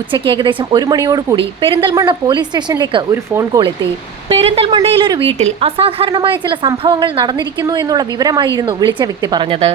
ഉച്ചയ്ക്ക് ഏകദേശം 1 മണിയോടുകൂടി പെരിന്തൽമണ്ണ പോലീസ് സ്റ്റേഷനിലേക്ക് ഒരു ഫോൺ കോൾ എത്തി. പെരിന്തൽമണ്ണയിൽ ഒരു വീട്ടിൽ അസാധാരണമായ ചില സംഭവങ്ങൾ നടന്നിരിക്കുന്നു എന്നുള്ള വിവരമായിരുന്നു വിളിച്ച വ്യക്തി പറഞ്ഞത്.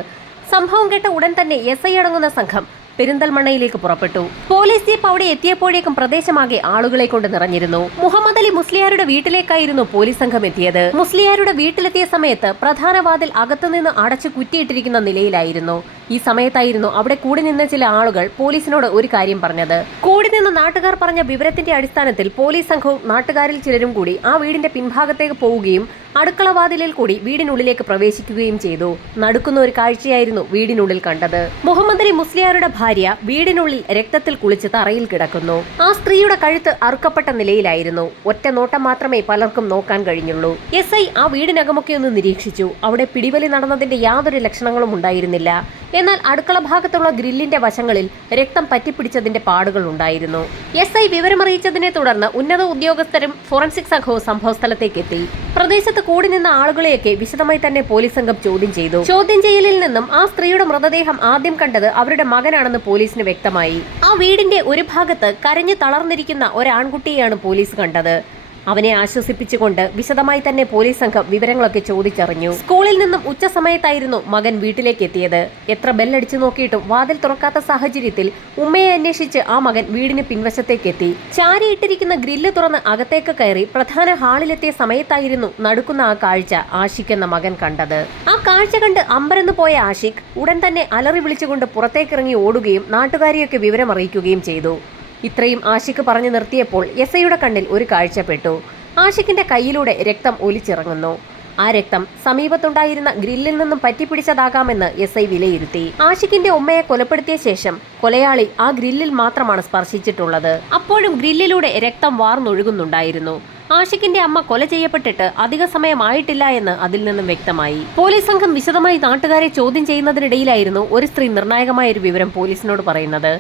സംഭവം കേട്ട ഉടൻ തന്നെ SI അടങ്ങുന്ന സംഘം പെരിന്തൽമണ്ണയിലേക്ക് പുറപ്പെട്ടു. പോലീസ് ജീപ്പ് അവിടെ എത്തിയപ്പോഴേക്കും പ്രദേശമാകെ ആളുകളെ കൊണ്ട് നിറഞ്ഞിരുന്നു. മുഹമ്മദ് അലി മുസ്ലിയാരുടെ വീട്ടിലേക്കായിരുന്നു പോലീസ് സംഘം എത്തിയത്. മുസ്ലിയാരുടെ വീട്ടിലെത്തിയ സമയത്ത് പ്രധാന വാതിൽ അകത്തുനിന്ന് അടച്ചു കുറ്റിയിട്ടിരിക്കുന്ന നിലയിലായിരുന്നു. ഈ സമയത്തായിരുന്നു അവിടെ കൂടി നിന്ന ചില ആളുകൾ പോലീസിനോട് ഒരു കാര്യം പറഞ്ഞത്. കൂടി നിന്ന് നാട്ടുകാർ പറഞ്ഞ വിവരത്തിന്റെ അടിസ്ഥാനത്തിൽ പോലീസ് സംഘവും നാട്ടുകാരിൽ ചിലരും കൂടി ആ വീടിന്റെ പിൻഭാഗത്തേക്ക് പോവുകയും അടുക്കള വാതിലിൽ കൂടി വീടിനുള്ളിലേക്ക് പ്രവേശിക്കുകയും ചെയ്തു. നടുക്കുന്ന ഒരു കാഴ്ചയായിരുന്നു വീടിനുള്ളിൽ കണ്ടത്. മുഹമ്മദ് അലി മുസ്ലിയാരുടെ ഭാര്യ വീടിനുള്ളിൽ രക്തത്തിൽ കുളിച്ച് തറയിൽ കിടക്കുന്നു. ആ സ്ത്രീയുടെ കഴുത്ത് അറുക്കപ്പെട്ട നിലയിലായിരുന്നു. ഒറ്റ നോട്ടം മാത്രമേ പലർക്കും നോക്കാൻ കഴിഞ്ഞുള്ളൂ. SI ആ വീടിനകമൊക്കെ ഒന്ന് നിരീക്ഷിച്ചു. അവിടെ പിടിവലി നടന്നതിന്റെ യാതൊരു ലക്ഷണങ്ങളും ഉണ്ടായിരുന്നില്ല. എന്നാൽ അടുക്കള ഭാഗത്തുള്ള ഗ്രില്ലിന്റെ വശങ്ങളിൽ രക്തം പറ്റിപ്പിടിച്ചതിന്റെ പാടുകൾ ഉണ്ടായിരുന്നു. SI വിവരമറിയിച്ചതിനെ തുടർന്ന് ഉന്നത ഉദ്യോഗസ്ഥരും ഫോറൻസിക് സംഘവും സംഭവസ്ഥലത്തേക്ക് എത്തി. പ്രദേശത്ത് കൂടി നിന്ന ആളുകളെയൊക്കെ വിശദമായി തന്നെ പോലീസ് സംഘം ചോദ്യം ചെയ്തു. ചോദ്യം ചെയ്യലിൽ നിന്നും ആ സ്ത്രീയുടെ മൃതദേഹം ആദ്യം കണ്ടത് അവരുടെ മകനാണെന്ന് പോലീസിന് വ്യക്തമായി. ആ വീടിന്റെ ഒരു ഭാഗത്ത് കരഞ്ഞു തളർന്നിരിക്കുന്ന ഒരാൺകുട്ടിയെയാണ് പോലീസ് കണ്ടത്. അവനെ ആശ്വസിപ്പിച്ചുകൊണ്ട് വിശദമായി തന്നെ പോലീസ് സംഘം വിവരങ്ങളൊക്കെ ചോദിച്ചറിഞ്ഞു. സ്കൂളിൽ നിന്നും ഉച്ച സമയത്തായിരുന്നു മകൻ വീട്ടിലേക്ക് എത്തിയത്. എത്ര ബെല്ലടിച്ചു നോക്കിയിട്ടും വാതിൽ തുറക്കാത്ത സാഹചര്യത്തിൽ ഉമ്മയെ അന്വേഷിച്ച് ആ മകൻ വീടിന് പിൻവശത്തേക്ക് എത്തി. ചാരിയിട്ടിരിക്കുന്ന ഗ്രില്ല് തുറന്ന് അകത്തേക്ക് കയറി പ്രധാന ഹാളിലെത്തിയ സമയത്തായിരുന്നു നടുക്കുന്ന ആ കാഴ്ച ആഷിഖ് എന്ന മകൻ കണ്ടത്. ആ കാഴ്ച കണ്ട് അമ്പരന്ന് പോയ ആഷിഖ് ഉടൻ തന്നെ അലറി വിളിച്ചുകൊണ്ട് പുറത്തേക്കിറങ്ങി ഓടുകയും നാട്ടുകാരെയൊക്കെ വിവരമറിയിക്കുകയും ചെയ്തു. ഇത്രയും ആഷിഖ് പറഞ്ഞു നിർത്തിയപ്പോൾ SIയുടെ കണ്ണിൽ ഒരു കാഴ്ചപ്പെട്ടു. ആഷിഖിന്റെ കയ്യിലൂടെ രക്തം ഒലിച്ചിറങ്ങുന്നു. ആ രക്തം സമീപത്തുണ്ടായിരുന്ന ഗ്രില്ലിൽ നിന്നും പറ്റിപ്പിടിച്ചതാകാമെന്ന് SI വിലയിരുത്തി. ആഷിഖിന്റെ ഉമ്മയെ കൊലപ്പെടുത്തിയ ശേഷം കൊലയാളി ആ ഗ്രില്ലിൽ മാത്രമാണ് സ്പർശിച്ചിട്ടുള്ളത്. അപ്പോഴും ഗ്രില്ലിലൂടെ രക്തം വാർന്നൊഴുകുന്നുണ്ടായിരുന്നു. ആഷിഖിന്റെ അമ്മ കൊല ചെയ്യപ്പെട്ടിട്ട് അധിക സമയമായിട്ടില്ല എന്ന് അതിൽ നിന്നും വ്യക്തമായി. പോലീസ് സംഘം വിശദമായി നാട്ടുകാരെ ചോദ്യം ചെയ്യുന്നതിനിടയിലായിരുന്നു ഒരു സ്ത്രീ നിർണായകമായ ഒരു വിവരം പോലീസിനോട് പറയുന്നത്.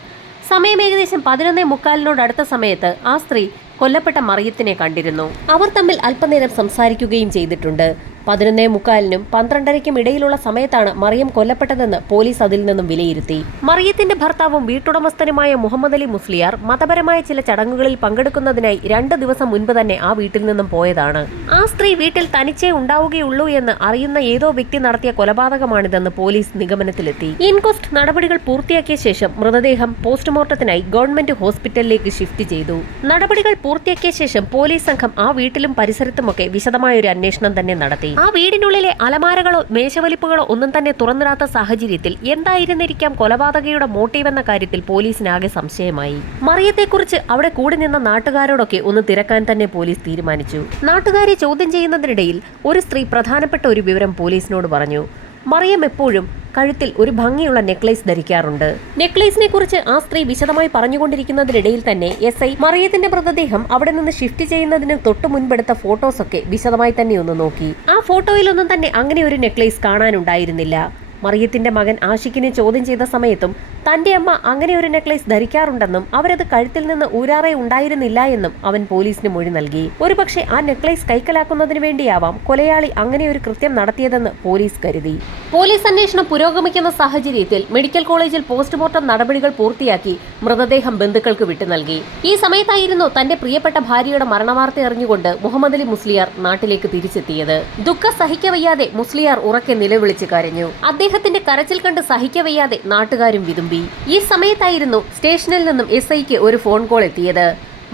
സമയം ഏകദേശം 11:45 അടുത്ത സമയത്ത് ആ സ്ത്രീ കൊല്ലപ്പെട്ട മറിയത്തിനെ കണ്ടിരുന്നു. അവർ തമ്മിൽ അല്പനേരം സംസാരിക്കുകയും ചെയ്തിട്ടുണ്ട്. 11:45 12:30 ഇടയിലുള്ള സമയത്താണ് മറിയം കൊല്ലപ്പെട്ടതെന്ന് പോലീസ് അതിൽ നിന്നും വിലയിരുത്തി. മറിയത്തിന്റെ ഭർത്താവും വീട്ടുടമസ്ഥനുമായ മുഹമ്മദ് അലി മുസ്ലിയാർ മതപരമായ ചില ചടങ്ങുകളിൽ പങ്കെടുക്കുന്നതിനായി 2 ദിവസം മുൻപ് തന്നെ ആ വീട്ടിൽ നിന്നും പോയതാണ്. ആ സ്ത്രീ വീട്ടിൽ തനിച്ചേ ഉണ്ടാവുകയുള്ളൂ എന്ന് അറിയുന്ന ഏതോ വ്യക്തി നടത്തിയ കൊലപാതകമാണിതെന്ന് പോലീസ് നിഗമനത്തിലെത്തി. ഇൻക്വസ്റ്റ് നടപടികൾ പൂർത്തിയാക്കിയ ശേഷം മൃതദേഹം പോസ്റ്റ്മോർട്ടത്തിനായി ഗവൺമെന്റ് ഹോസ്പിറ്റലിലേക്ക് ഷിഫ്റ്റ് ചെയ്തു. നടപടികൾ പൂർത്തിയാക്കിയ ശേഷം പോലീസ് സംഘം ആ വീട്ടിലും പരിസരത്തുമൊക്കെ വിശദമായ ഒരു അന്വേഷണം തന്നെ നടത്തി. ആ വീടിനുള്ളിലെ അലമാരകളോ മേശവലിപ്പുകളോ ഒന്നും തന്നെ തുറന്നിടാത്ത സാഹചര്യത്തിൽ എന്തായിരുന്നിരിക്കാം കൊലപാതകയുടെ മോട്ടീവ് എന്ന കാര്യത്തിൽ പോലീസിനാകെ സംശയമായി. മറിയത്തെക്കുറിച്ച് അവിടെ കൂടി നിന്ന നാട്ടുകാരോടൊക്കെ ഒന്ന് തിരക്കാൻ തന്നെ പോലീസ് തീരുമാനിച്ചു. നാട്ടുകാരെ ചോദ്യം ചെയ്യുന്നതിനിടയിൽ ഒരു സ്ത്രീ പ്രധാനപ്പെട്ട ഒരു വിവരം പോലീസിനോട് പറഞ്ഞു. മറിയം എപ്പോഴും കഴുത്തിൽ ഒരു ഭംഗിയുള്ള നെക്ലേസ് ധരിക്കാറുണ്ട്. നെക്ലേസിനെ കുറിച്ച് ആ സ്ത്രീ വിശദമായി പറഞ്ഞുകൊണ്ടിരിക്കുന്നതിനിടയിൽ തന്നെ SI മറിയത്തിന്റെ മൃതദേഹം അവിടെ നിന്ന് ഷിഫ്റ്റ് ചെയ്യുന്നതിന് തൊട്ടു മുൻപെടുത്ത ഫോട്ടോസൊക്കെ വിശദമായി തന്നെ ഒന്ന് നോക്കി. ആ ഫോട്ടോയിലൊന്നും തന്നെ അങ്ങനെ ഒരു നെക്ലേസ് കാണാനുണ്ടായിരുന്നില്ല. മറിയത്തിന്റെ മകൻ ആഷിഖിനെ ചോദ്യം ചെയ്ത സമയത്തും തന്റെ അമ്മ അങ്ങനെ ഒരു നെക്ലേസ് ധരിക്കാറുണ്ടെന്നും അവരത് കഴുത്തിൽ നിന്ന് ഊരാറെ ഉണ്ടായിരുന്നില്ല എന്നും അവൻ പോലീസിന് മൊഴി നൽകി. ഒരുപക്ഷെ ആ നെക്ലേസ് കൈക്കലാക്കുന്നതിന് വേണ്ടിയാവാം കൊലയാളി അങ്ങനെ ഒരു കൃത്യം നടത്തിയതെന്ന് പോലീസ് കരുതി. പോലീസ് അന്വേഷണം പുരോഗമിക്കുന്ന സാഹചര്യത്തിൽ മെഡിക്കൽ കോളേജിൽ പോസ്റ്റ്മോർട്ടം നടപടികൾ പൂർത്തിയാക്കി മൃതദേഹം ബന്ധുക്കൾക്ക് വിട്ടു നൽകി. ഈ സമയത്തായിരുന്നു തന്റെ പ്രിയപ്പെട്ട ഭാര്യയുടെ മരണവാർത്ത അറിഞ്ഞുകൊണ്ട് മുഹമ്മദ് അലി മുസ്ലിയാർ നാട്ടിലേക്ക് തിരിച്ചെത്തിയത്. ദുഃഖം സഹിക്കവയ്യാതെ മുസ്ലിയാർ ഉറക്കെ നിലവിളിച്ച് കരഞ്ഞു. അദ്ദേഹത്തിന്റെ കരച്ചിൽ കണ്ട് സഹിക്കവയ്യാതെ നാട്ടുകാരും വിതുമ്പി. ഈ സമയത്തായിരുന്നു സ്റ്റേഷനിൽ നിന്നും SIക്ക് ഒരു ഫോൺ കോൾ എത്തിയത്.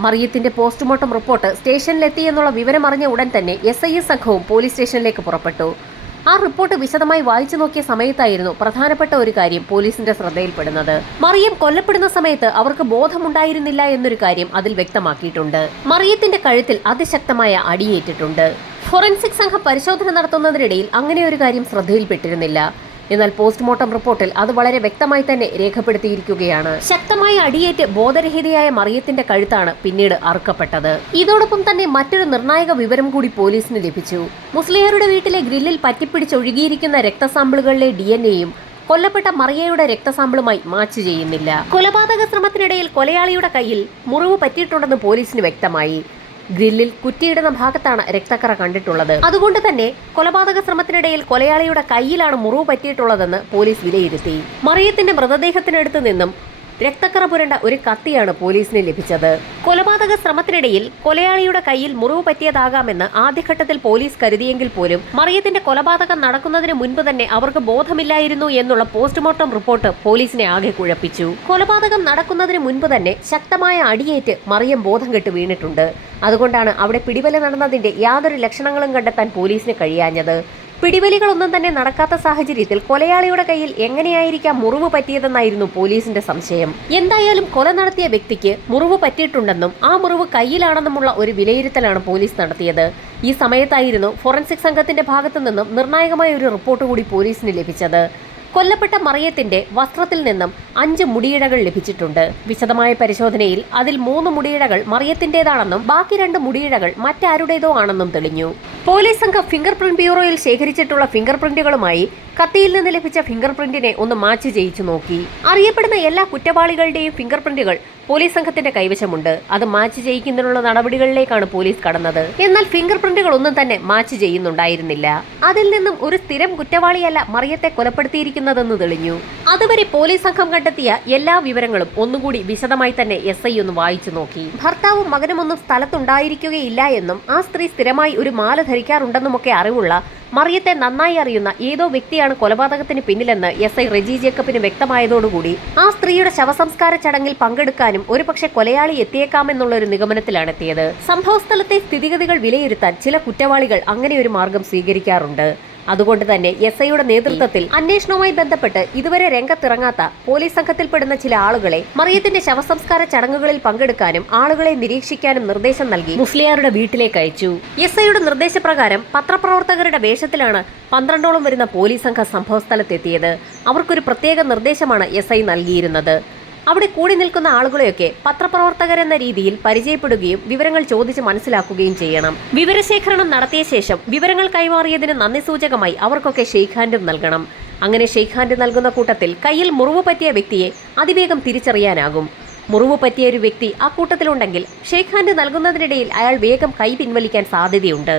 മറിയത്തിന്റെ പോസ്റ്റ്മോർട്ടം റിപ്പോർട്ട് സ്റ്റേഷനിലെത്തി എന്നുള്ള വിവരം അറിഞ്ഞ ഉടൻ തന്നെ SI സംഘവും പോലീസ് സ്റ്റേഷനിലേക്ക് പുറപ്പെട്ടു. ആ റിപ്പോർട്ട് വിശദമായി വായിച്ചു നോക്കിയ സമയത്തായിരുന്നു പ്രധാനപ്പെട്ട ഒരു കാര്യം പോലീസിന്റെ ശ്രദ്ധയിൽപ്പെടുന്നത്. മറിയം കൊല്ലപ്പെടുന്ന സമയത്ത് അവർക്ക് ബോധമുണ്ടായിരുന്നില്ല എന്നൊരു കാര്യം അതിൽ വ്യക്തമാക്കിയിട്ടുണ്ട്. മറിയത്തിന്റെ കഴുത്തിൽ അതിശക്തമായ അടിയേറ്റിട്ടുണ്ട്. ഫോറൻസിക് സംഘം പരിശോധന നടത്തുന്നതിനിടയിൽ അങ്ങനെ ഒരു കാര്യം ശ്രദ്ധയിൽപ്പെട്ടിരുന്നില്ല. എന്നാൽ പോസ്റ്റ്മോർട്ടം റിപ്പോർട്ടിൽ അത് വളരെ വ്യക്തമായി തന്നെ രേഖപ്പെടുത്തിയിരിക്കുകയാണ്. ശക്തമായ അടിയേറ്റ് ബോധരഹിതയായ മറിയത്തിന്റെ കഴുത്താണ് പിന്നീട് അറുക്കപ്പെട്ടത്. ഇതോടൊപ്പം തന്നെ മറ്റൊരു നിർണായക വിവരം കൂടി പോലീസിന് ലഭിച്ചു. മുസ്ലിയാരുടെ വീട്ടിലെ ഗ്രില്ലിൽ പറ്റിപ്പിടിച്ചൊഴുകിയിരിക്കുന്ന രക്തസാമ്പിളുകളിലെ DNA-യും കൊല്ലപ്പെട്ട മറിയയുടെ രക്തസാമ്പിളുമായി മാച്ച് ചെയ്യുന്നില്ല. കൊലപാതക ശ്രമത്തിനിടയിൽ കൊലയാളിയുടെ കയ്യിൽ മുറിവ് പറ്റിയിട്ടുണ്ടെന്ന് പോലീസിന് വ്യക്തമായി. ഗ്രില്ലിൽ കുറ്റിയിടുന്ന ഭാഗത്താണ് രക്തക്കറ കണ്ടിട്ടുള്ളത്. അതുകൊണ്ട് തന്നെ കൊലപാതക ശ്രമത്തിനിടയിൽ കൊലയാളിയുടെ കയ്യിലാണ് മുറിവ് പറ്റിയിട്ടുള്ളതെന്ന് പോലീസ് വിലയിരുത്തി. മറിയത്തിന്റെ മൃതദേഹത്തിനടുത്ത് നിന്നും രക്തക്കറ പുരണ്ട ഒരു കത്തിയാണ് പോലീസിന് ലഭിച്ചത്. കൊലപാതക ശ്രമത്തിനിടയിൽ കൊലയാളിയുടെ കയ്യിൽ മുറിവ് പറ്റിയതാകാമെന്ന് ആദ്യഘട്ടത്തിൽ പോലീസ് കരുതിയെങ്കിൽ പോലും മറിയത്തിന്റെ കൊലപാതകം നടക്കുന്നതിന് മുൻപ് തന്നെ അവർക്ക് ബോധമില്ലായിരുന്നു എന്നുള്ള പോസ്റ്റ്മോർട്ടം റിപ്പോർട്ട് പോലീസിനെ ആകെ കുഴപ്പിച്ചു. കൊലപാതകം നടക്കുന്നതിന് മുൻപ് തന്നെ ശക്തമായ അടിയേറ്റ് മറിയം ബോധം കെട്ട് വീണിട്ടുണ്ട്. അതുകൊണ്ടാണ് അവിടെ പിടിവലി നടന്നതിന്റെ യാതൊരു ലക്ഷണങ്ങളും കണ്ടെത്താൻ പോലീസിന് കഴിയാഞ്ഞത്. പിടിവലികളൊന്നും തന്നെ നടക്കാത്ത സാഹചര്യത്തിൽ കൊലയാളിയുടെ കയ്യിൽ എങ്ങനെയായിരിക്കാം മുറിവ് പറ്റിയതെന്നായിരുന്നു പോലീസിന്റെ സംശയം. എന്തായാലും കൊല നടത്തിയ വ്യക്തിക്ക് മുറിവ് പറ്റിയിട്ടുണ്ടെന്നും ആ മുറിവ് കയ്യിലാണെന്നുമുള്ള ഒരു വിലയിരുത്തലാണ് പോലീസ് നടത്തിയത്. ഈ സമയത്തായിരുന്നു ഫോറൻസിക് സംഘത്തിന്റെ ഭാഗത്തു നിന്നും നിർണായകമായ ഒരു റിപ്പോർട്ട് കൂടി പോലീസിന് ലഭിച്ചത്. കൊല്ലപ്പെട്ട മറിയത്തിന്റെ വസ്ത്രത്തിൽ നിന്നും 5 മുടിയിഴകൾ ലഭിച്ചിട്ടുണ്ട്. വിശദമായ പരിശോധനയിൽ അതിൽ 3 മുടിയിഴകൾ മറിയത്തിന്റേതാണെന്നും ബാക്കി 2 മുടിയിഴകൾ മറ്റാരുടേതോ ആണെന്നും തെളിഞ്ഞു. പോലീസ് സംഘം ഫിംഗർ പ്രിന്റ് ബ്യൂറോയിൽ ശേഖരിച്ചിട്ടുള്ള ഫിംഗർ പ്രിന്റുകളുമായി കത്തിയിൽ നിന്ന് ലഭിച്ച ഫിംഗർ പ്രിന്റിനെ ഒന്ന് മാച്ച് ചെയ്യിച്ചു നോക്കി. അറിയപ്പെടുന്ന എല്ലാ കുറ്റവാളികളുടെയും ഫിംഗർ പ്രിന്റുകൾ പോലീസ് സംഘത്തിന്റെ കൈവശമുണ്ട്. അത് മാച്ച് ചെയ്യിക്കുന്നതിനുള്ള നടപടികളിലേക്കാണ് പോലീസ് കടന്നത്. എന്നാൽ ഫിംഗർ പ്രിന്റുകൾ ഒന്നും തന്നെ മാച്ച് ചെയ്യുന്നുണ്ടായിരുന്നില്ല. അതിൽ നിന്നും ഒരു സ്ഥിരം കുറ്റവാളിയല്ല മറിയത്തെ കൊലപ്പെടുത്തിയിരിക്കുന്നതെന്ന് തെളിഞ്ഞു. അതുവരെ പോലീസ് സംഘം കണ്ടെത്തിയ എല്ലാ വിവരങ്ങളും ഒന്നുകൂടി വിശദമായി തന്നെ SI ഒന്ന് വായിച്ചു നോക്കി. ഭർത്താവും മകനുമൊന്നും സ്ഥലത്തുണ്ടായിരിക്കുകയില്ല എന്നും ആ സ്ത്രീ സ്ഥിരമായി ഒരു മാല ധരിക്കാറുണ്ടെന്നുമൊക്കെ അറിവുള്ള മറിയത്തെ നന്നായി അറിയുന്ന ഏതോ വ്യക്തിയാണ് കൊലപാതകത്തിന് പിന്നിലെന്ന് SI റെജി ജേക്കബിന് വ്യക്തമായതോടുകൂടി ആ സ്ത്രീയുടെ ശവസംസ്കാര ചടങ്ങിൽ പങ്കെടുക്കാനും ഒരുപക്ഷെ കൊലയാളി എത്തിയേക്കാമെന്നുള്ള ഒരു നിഗമനത്തിലാണ് എത്തിയത്. സംഭവസ്ഥലത്തെ സ്ഥിതിഗതികൾ വിലയിരുത്താൻ ചില കുറ്റവാളികൾ അങ്ങനെ ഒരു മാർഗം സ്വീകരിക്കാറുണ്ട്. അതുകൊണ്ട് തന്നെ SIയുടെ നേതൃത്വത്തിൽ അന്വേഷണവുമായി ബന്ധപ്പെട്ട് ഇതുവരെ രംഗത്തിറങ്ങാത്ത പോലീസ് സംഘത്തിൽപ്പെടുന്ന ചില ആളുകളെ മറിയത്തിന്റെ ശവസംസ്കാര ചടങ്ങുകളിൽ പങ്കെടുക്കാനും ആളുകളെ നിരീക്ഷിക്കാനും നിർദ്ദേശം നൽകി മുസ്ലിയാരുടെ വീട്ടിലേക്ക് അയച്ചു. SIയുടെ നിർദ്ദേശപ്രകാരം പത്രപ്രവർത്തകരുടെ വേഷത്തിലാണ് 12ഓളം വരുന്ന പോലീസ് സംഘം സംഭവസ്ഥലത്തെത്തിയത്. അവർക്കൊരു പ്രത്യേക നിർദ്ദേശമാണ് SI നൽകിയിരുന്നത്. അവിടെ കൂടി നിൽക്കുന്ന ആളുകളെയൊക്കെ പത്രപ്രവർത്തകരെന്ന രീതിയിൽ പരിചയപ്പെടുകയും വിവരങ്ങൾ ചോദിച്ച് മനസ്സിലാക്കുകയും ചെയ്യണം. വിവരശേഖരണം നടത്തിയ ശേഷം വിവരങ്ങൾ കൈമാറിയതിന് നന്ദി സൂചകമായി അവർക്കൊക്കെ ഷെയ്ക്ക് ഹാൻഡും നൽകണം. അങ്ങനെ ഷെയ്ക്ക് ഹാൻഡ് നൽകുന്ന കൂട്ടത്തിൽ കയ്യിൽ മുറിവ് പറ്റിയ വ്യക്തിയെ അതിവേഗം തിരിച്ചറിയാനാകും. മുറിവ് പറ്റിയ ഒരു വ്യക്തി ആ കൂട്ടത്തിലുണ്ടെങ്കിൽ ഷെയ്ക്ക് ഹാൻഡ് നൽകുന്നതിനിടയിൽ അയാൾ വേഗം കൈ പിൻവലിക്കാൻ സാധ്യതയുണ്ട്.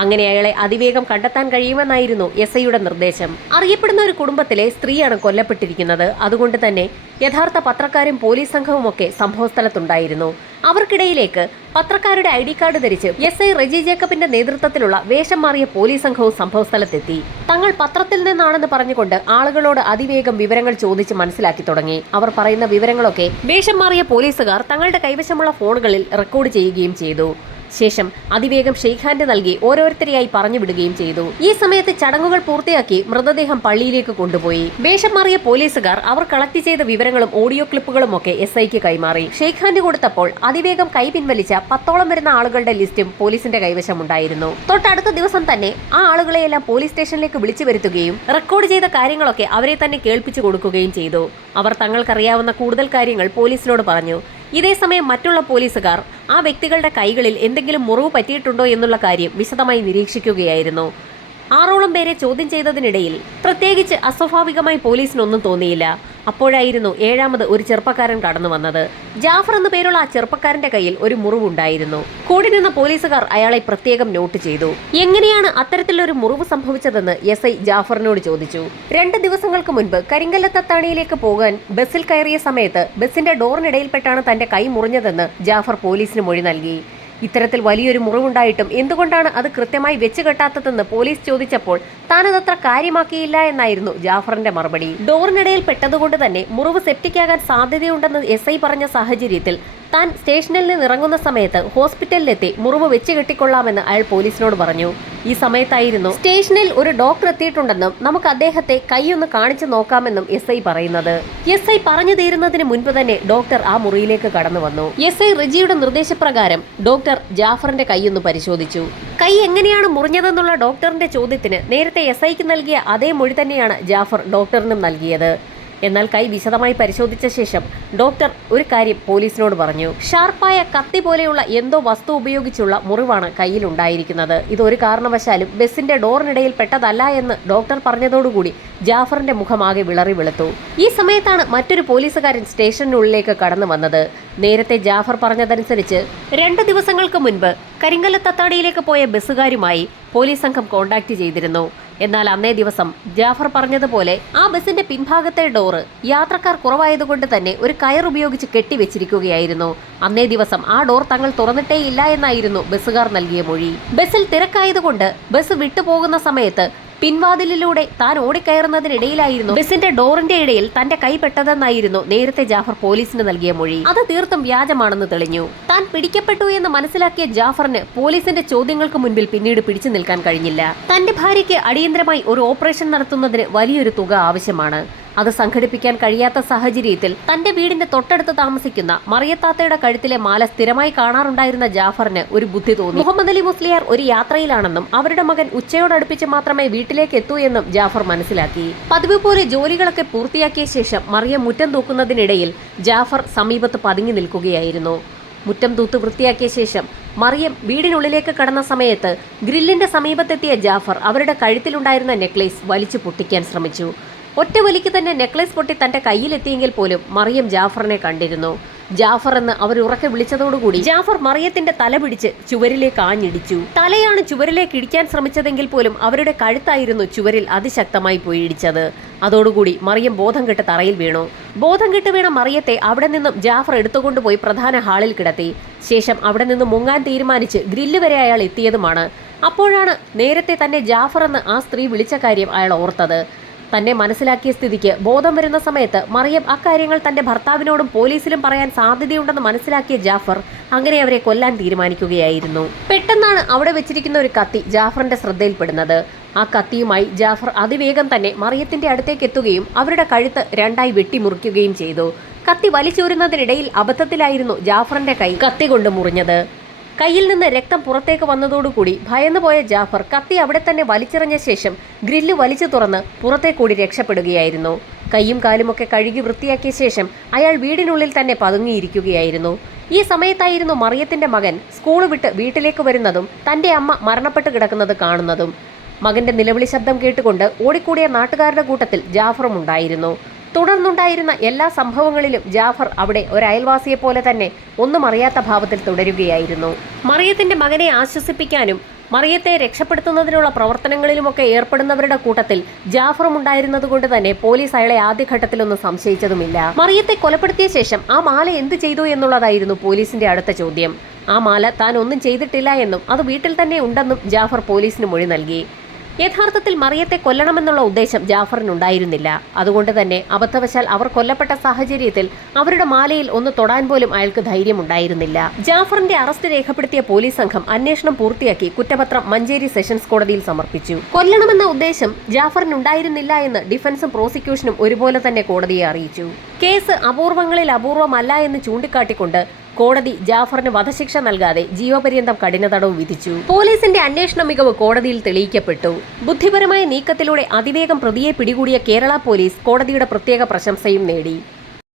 അങ്ങനെ അയാളെ അതിവേഗം കണ്ടെത്താൻ കഴിയുമെന്നായിരുന്നു SIയുടെ നിർദ്ദേശം. അറിയപ്പെടുന്ന ഒരു കുടുംബത്തിലെ സ്ത്രീയാണ് കൊല്ലപ്പെട്ടിരിക്കുന്നത്. അതുകൊണ്ട് തന്നെ യഥാർത്ഥ പത്രക്കാരും പോലീസ് സംഘവുമൊക്കെ സംഭവസ്ഥലത്തുണ്ടായിരുന്നു. അവർക്കിടയിലേക്ക് പത്രക്കാരുടെ ID കാർഡ് ധരിച്ച് SI റെജി ജേക്കബിന്റെ നേതൃത്വത്തിലുള്ള വേഷം മാറിയ പോലീസ് സംഘവും സംഭവസ്ഥലത്തെത്തി. തങ്ങൾ പത്രത്തിൽ നിന്നാണെന്ന് പറഞ്ഞുകൊണ്ട് ആളുകളോട് അതിവേഗം വിവരങ്ങൾ ചോദിച്ച് മനസ്സിലാക്കി തുടങ്ങി. അവർ പറയുന്ന വിവരങ്ങളൊക്കെ വേഷം മാറിയ പോലീസുകാർ തങ്ങളുടെ കൈവശമുള്ള ഫോണുകളിൽ റെക്കോർഡ് ചെയ്യുകയും ചെയ്തു. ശേഷം അതിവേഗം ഷെയ്ക്ക് ഹാൻഡ് നൽകി ഓരോരുത്തരെയായി പറഞ്ഞു വിടുകയും ചെയ്തു. ഈ സമയത്ത് ചടങ്ങുകൾ പൂർത്തിയാക്കി മൃതദേഹം പള്ളിയിലേക്ക് കൊണ്ടുപോയി. വേഷം മാറിയ പോലീസുകാർ അവർ കളക്ട് ചെയ്ത വിവരങ്ങളും ഓഡിയോ ക്ലിപ്പുകളും ഒക്കെ SIക്ക് കൈമാറി. ഷെയ്ക്ക് ഹാൻഡ് കൊടുത്തപ്പോൾ അതിവേഗം കൈ പിൻവലിച്ച 10ഓളം വരുന്ന ആളുകളുടെ ലിസ്റ്റും പോലീസിന്റെ കൈവശമുണ്ടായിരുന്നു. തൊട്ടടുത്ത ദിവസം തന്നെ ആ ആളുകളെയെല്ലാം പോലീസ് സ്റ്റേഷനിലേക്ക് വിളിച്ചു വരുത്തുകയും റെക്കോർഡ് ചെയ്ത കാര്യങ്ങളൊക്കെ അവരെ തന്നെ കേൾപ്പിച്ചു കൊടുക്കുകയും ചെയ്തു. അവർ തങ്ങൾക്കറിയാവുന്ന കൂടുതൽ കാര്യങ്ങൾ പോലീസിനോട് പറഞ്ഞു. ഇതേസമയം മറ്റുള്ള പോലീസുകാർ ആ വ്യക്തികളുടെ കൈകളിൽ എന്തെങ്കിലും മുറിവ് പറ്റിയിട്ടുണ്ടോ എന്നുള്ള കാര്യം വിശദമായി നിരീക്ഷിക്കുകയായിരുന്നു. 6ഓളം പേരെ ചോദ്യം ചെയ്തതിനിടയിൽ പ്രത്യേകിച്ച് അസ്വാഭാവികമായി പോലീസിനൊന്നും തോന്നിയില്ല. അപ്പോഴായിരുന്നു 7ാമത് ഒരു ചെറുപ്പക്കാരൻ കടന്നു വന്നത്. ജാഫർ എന്നു പേരുള്ള ആ ചെറുപ്പക്കാരന്റെ കയ്യിൽ ഒരു മുറിവുണ്ടായിരുന്നു. കൂടി നിന്ന പോലീസുകാർ അയാളെ പ്രത്യേകം നോട്ട് ചെയ്തു. എങ്ങനെയാണ് അത്തരത്തിലൊരു മുറിവ് സംഭവിച്ചതെന്ന് SI ജാഫറിനോട് ചോദിച്ചു. 2 ദിവസങ്ങൾക്ക് മുൻപ് കരിങ്കല്ലത്തത്താണിയിലേക്ക് പോകാൻ ബസ്സിൽ കയറിയ സമയത്ത് ബസ്സിന്റെ ഡോറിനിടയിൽപ്പെട്ടാണ് തന്റെ കൈ മുറിഞ്ഞതെന്ന് ജാഫർ പോലീസിന് മൊഴി നൽകി. ഇത്തരത്തിൽ വലിയൊരു മുറിവുണ്ടായിട്ടും എന്തുകൊണ്ടാണ് അത് കൃത്യമായി വെച്ച് കെട്ടാത്തതെന്ന് പോലീസ് ചോദിച്ചപ്പോൾ താനതത്ര കാര്യമാക്കിയില്ല എന്നായിരുന്നു ജാഫറിന്റെ മറുപടി. ഡോറിനിടയിൽ പെട്ടതുകൊണ്ട് തന്നെ മുറിവ് സെപ്റ്റിക്കാകാൻ സാധ്യതയുണ്ടെന്ന് SI പറഞ്ഞ സാഹചര്യത്തിൽ താൻ സ്റ്റേഷനിൽ നിന്ന് ഇറങ്ങുന്ന സമയത്ത് ഹോസ്പിറ്റലിലെത്തി മുറിവ് വെച്ച് കെട്ടിക്കൊള്ളാമെന്ന് അയാൾ പോലീസിനോട് പറഞ്ഞു. ഈ സമയത്തായിരുന്നു സ്റ്റേഷനിൽ ഒരു ഡോക്ടർ എത്തിയിട്ടുണ്ടെന്നും നമുക്ക് അദ്ദേഹത്തെ കൈയൊന്ന് കാണിച്ചു നോക്കാമെന്നും SI പറയുന്നത്. SI പറഞ്ഞു തീരുന്നതിന് മുൻപ് തന്നെ ഡോക്ടർ ആ മുറിയിലേക്ക് കടന്നു വന്നു. SI റെജിയുടെ നിർദ്ദേശപ്രകാരം ഡോക്ടർ ജാഫറിന്റെ കൈയൊന്ന് പരിശോധിച്ചു. കൈ എങ്ങനെയാണ് മുറിഞ്ഞതെന്നുള്ള ഡോക്ടറിന്റെ ചോദ്യത്തിന് നേരത്തെ SIക്ക് നൽകിയ അതേ മൊഴി തന്നെയാണ് ജാഫർ ഡോക്ടറിനും നൽകിയത്. എന്നാൽ കൈ വിശദമായി പരിശോധിച്ച ശേഷം ഡോക്ടർ ഒരു കാര്യം പോലീസിനോട് പറഞ്ഞു. ഷാർപ്പായ കത്തി പോലെയുള്ള എന്തോ വസ്തു ഉപയോഗിച്ചുള്ള മുറിവാണ് കയ്യിലുണ്ടായിരിക്കുന്നത്. ഇതൊരു കാരണവശാലും ബസ്സിന്റെ ഡോറിനിടയിൽ പെട്ടതല്ല എന്ന് ഡോക്ടർ പറഞ്ഞതോടുകൂടി ജാഫറിന്റെ മുഖമാകെ വിളറി വെളുത്തു. ഈ സമയത്താണ് മറ്റൊരു പോലീസുകാരൻ സ്റ്റേഷനുള്ളിലേക്ക് കടന്നു വന്നത്. നേരത്തെ ജാഫർ പറഞ്ഞതനുസരിച്ച് 2 ദിവസങ്ങൾക്ക് മുൻപ് കരിങ്കല്ലത്തത്താടിയിലേക്ക് പോയ ബസ്സുകാരുമായി പോലീസ് സംഘം കോണ്ടാക്ട് ചെയ്തിരുന്നു. എന്നാൽ അന്നേ ദിവസം ജാഫർ പറഞ്ഞതുപോലെ ആ ബസിന്റെ പിൻഭാഗത്തെ ഡോറ് യാത്രക്കാർ കുറവായതുകൊണ്ട് തന്നെ ഒരു കയർ ഉപയോഗിച്ച് കെട്ടിവെച്ചിരിക്കുകയായിരുന്നു. അന്നേ ദിവസം ആ ഡോർ തങ്ങൾ തുറന്നിട്ടേയില്ല എന്നായിരുന്നു ബസ്സുകാർ നൽകിയ മൊഴി. ബസ്സിൽ തിരക്കായതുകൊണ്ട് ബസ് വിട്ടുപോകുന്ന സമയത്ത് പിൻവാതിലിലൂടെ താൻ ഓടിക്കയറുന്നതിനിടയിലായിരുന്നു ബസിന്റെ ഡോറിന്റെ ഇടയിൽ തന്റെ കൈ പെട്ടതെന്നായിരുന്നു നേരത്തെ ജാഫർ പോലീസിന് നൽകിയ മൊഴി. അത് തീർത്തും വ്യാജമാണെന്ന് തെളിഞ്ഞു. താൻ പിടിക്കപ്പെട്ടു എന്ന് മനസ്സിലാക്കിയ ജാഫറിന് പോലീസിന്റെ ചോദ്യങ്ങൾക്ക് മുൻപിൽ പിന്നീട് പിടിച്ചു നിൽക്കാൻ കഴിഞ്ഞില്ല. തന്റെ ഭാര്യയ്ക്ക് അടിയന്തരമായി ഒരു ഓപ്പറേഷൻ നടത്തുന്നതിന് വലിയൊരു തുക ആവശ്യമാണ്. അത് സംഘടിപ്പിക്കാൻ കഴിയാത്ത സാഹചര്യത്തിൽ തന്റെ വീടിന്റെ തൊട്ടടുത്ത് താമസിക്കുന്ന മറിയത്താത്തയുടെ കഴുത്തിലെ മാല സ്ഥിരമായി കാണാറുണ്ടായിരുന്ന ജാഫറിന് ഒരു ബുദ്ധി തോന്നി. മുഹമ്മദ് അലി മുസ്ലിയാർ ഒരു യാത്രയിലാണെന്നും അവരുടെ മകൻ ഉച്ചയോടടുപ്പിച്ച് മാത്രമേ വീട്ടിലേക്ക് എത്തൂ എന്നും ജാഫർ മനസ്സിലാക്കി. പതിവ് പോലെ ജോലികളൊക്കെ പൂർത്തിയാക്കിയ ശേഷം മറിയം മുറ്റം തൂക്കുന്നതിനിടയിൽ ജാഫർ സമീപത്ത് പതുങ്ങി നിൽക്കുകയായിരുന്നു. മുറ്റം തൂത്ത് വൃത്തിയാക്കിയ ശേഷം മറിയം വീടിനുള്ളിലേക്ക് കടന്ന സമയത്ത് ഗ്രില്ലിന്റെ സമീപത്തെത്തിയ ജാഫർ അവരുടെ കഴുത്തിലുണ്ടായിരുന്ന നെക്ലേസ് വലിച്ചു പൊട്ടിക്കാൻ ശ്രമിച്ചു. ഒറ്റ വലിക്ക് തന്നെ നെക്ലേസ് പൊട്ടി തന്റെ കയ്യിലെത്തിയെങ്കിൽ പോലും മറിയം ജാഫറിനെ കണ്ടിരുന്നു. ജാഫർ എന്ന് അവർ ഉറക്കെ വിളിച്ചതോടുകൂടി ജാഫർ മറിയത്തിന്റെ തല പിടിച്ച് ചുവരിലേക്ക് ആഞ്ഞിടിച്ചു. തലയാണ് ചുവരിലേക്ക് ഇടിക്കാൻ ശ്രമിച്ചതെങ്കിൽ പോലും അവരുടെ കഴുത്തായിരുന്നു ചുവരിൽ അതിശക്തമായി പോയി ഇടിച്ചത്. അതോടുകൂടി മറിയം ബോധം കെട്ട് തറയിൽ വീണു. ബോധം കെട്ട് വീണ മറിയത്തെ അവിടെ നിന്നും ജാഫർ എടുത്തുകൊണ്ടുപോയി പ്രധാന ഹാളിൽ കിടത്തി. ശേഷം അവിടെ നിന്ന് മുങ്ങാൻ തീരുമാനിച്ച് ഗ്രില്ല് വരെ അയാൾ എത്തിയതുമാണ്. അപ്പോഴാണ് നേരത്തെ തന്നെ ജാഫർ എന്ന് ആ സ്ത്രീ വിളിച്ച കാര്യം അയാൾ ഓർത്തത്. തന്നെ മനസ്സിലാക്കിയ സ്ഥിതിക്ക് ബോധം വരുന്ന സമയത്ത് മറിയം അക്കാര്യങ്ങൾ തന്റെ ഭർത്താവിനോടും പോലീസിലും പറയാൻ സാധ്യതയുണ്ടെന്ന് മനസ്സിലാക്കിയ ജാഫർ അങ്ങനെ അവരെ കൊല്ലാൻ തീരുമാനിക്കുകയായിരുന്നു. പെട്ടെന്നാണ് അവിടെ വെച്ചിരിക്കുന്ന ഒരു കത്തി ജാഫറിന്റെ ശ്രദ്ധയിൽപ്പെടുന്നത്. ആ കത്തിയുമായി ജാഫർ അതിവേഗം തന്നെ മറിയത്തിന്റെ അടുത്തേക്ക് എത്തുകയും അവരുടെ കഴുത്ത് രണ്ടായി വെട്ടിമുറിക്കുകയും ചെയ്തു. കത്തി വലിച്ചൂരുന്നതിനിടയിൽ അബദ്ധത്തിലായിരുന്നു ജാഫറിന്റെ കൈ കത്തി കൊണ്ട് മുറിഞ്ഞത്. കയ്യിൽ നിന്ന് രക്തം പുറത്തേക്ക് വന്നതോടുകൂടി ഭയന്നുപോയ ജാഫർ കത്തി അവിടെ തന്നെ വലിച്ചെറിഞ്ഞ ശേഷം ഗ്രില്ല് വലിച്ചു തുറന്ന് പുറത്തേക്കൂടി രക്ഷപ്പെടുകയായിരുന്നു. കൈയും കാലുമൊക്കെ കഴുകി വൃത്തിയാക്കിയ ശേഷം അയാൾ വീടിനുള്ളിൽ തന്നെ പതുങ്ങിയിരിക്കുകയായിരുന്നു. ഈ സമയത്തായിരുന്നു മറിയത്തിന്റെ മകൻ സ്കൂൾ വിട്ട് വീട്ടിലേക്ക് വരുന്നതും തന്റെ അമ്മ മരണപ്പെട്ട് കിടക്കുന്നത് കാണുന്നതും. മകന്റെ നിലവിളി ശബ്ദം കേട്ടുകൊണ്ട് ഓടിക്കൂടിയ നാട്ടുകാരുടെ കൂട്ടത്തിൽ ജാഫറും ഉണ്ടായിരുന്നു. തുടർന്നുണ്ടായിരുന്ന എല്ലാ സംഭവങ്ങളിലും ജാഫർ അവിടെ ഒരു അയൽവാസിയെ പോലെ തന്നെ ഒന്നും അറിയാത്ത ഭാവത്തിൽ തുടരുകയായിരുന്നു. മറിയത്തിന്റെ മകനെ ആശ്വസിപ്പിക്കാനും മറിയത്തെ രക്ഷപ്പെടുത്തുന്നതിനുള്ള പ്രവർത്തനങ്ങളിലുമൊക്കെ ഏർപ്പെടുന്നവരുടെ കൂട്ടത്തിൽ ജാഫറും ഉണ്ടായിരുന്നതുകൊണ്ട് തന്നെ പോലീസ് അയാളെ ആദ്യഘട്ടത്തിലൊന്നും സംശയിച്ചതുമില്ല. മറിയത്തെ കൊലപ്പെടുത്തിയ ശേഷം ആ മാല എന്ത് ചെയ്തു എന്നുള്ളതായിരുന്നു പോലീസിന്റെ അടുത്ത ചോദ്യം. ആ മാല താൻ ഒന്നും ചെയ്തിട്ടില്ല എന്നും അത് വീട്ടിൽ തന്നെ ഉണ്ടെന്നും ജാഫർ പോലീസിന് മൊഴി നൽകി. യഥാർത്ഥത്തിൽ മറിയത്തെ കൊല്ലണമെന്നുള്ള ഉദ്ദേശം ജാഫറിനുണ്ടായിരുന്നില്ല. അതുകൊണ്ട് തന്നെ അബദ്ധവശാൽ അവർ കൊല്ലപ്പെട്ട സാഹചര്യത്തിൽ അവരുടെ മാലയിൽ ഒന്ന് തൊടാൻ പോലും അയാൾക്ക് ധൈര്യമുണ്ടായിരുന്നില്ല. ജാഫറിന്റെ അറസ്റ്റ് രേഖപ്പെടുത്തിയ പോലീസ് സംഘം അന്വേഷണം പൂർത്തിയാക്കി കുറ്റപത്രം മഞ്ചേരി സെഷൻസ് കോടതിയിൽ സമർപ്പിച്ചു. കൊല്ലണമെന്ന ഉദ്ദേശം ജാഫറിനുണ്ടായിരുന്നില്ല എന്ന് ഡിഫൻസും പ്രോസിക്യൂഷനും ഒരുപോലെ തന്നെ കോടതിയെ അറിയിച്ചു. കേസ് അപൂർവങ്ങളിൽ അപൂർവമല്ല എന്ന് ചൂണ്ടിക്കാട്ടിക്കൊണ്ട് കോടതി ജാഫറിന് വധശിക്ഷ നൽകാതെ ജീവപര്യന്തം കഠിന തടവ് വിധിച്ചു. പോലീസിന്റെ അന്വേഷണ മികവ് കോടതിയിൽ തെളിയിക്കപ്പെട്ടു. ബുദ്ധിപരമായ നീക്കത്തിലൂടെ അതിവേഗം പ്രതിയെ പിടികൂടിയ കേരള പോലീസ് കോടതിയുടെ പ്രത്യേക പ്രശംസയും നേടി.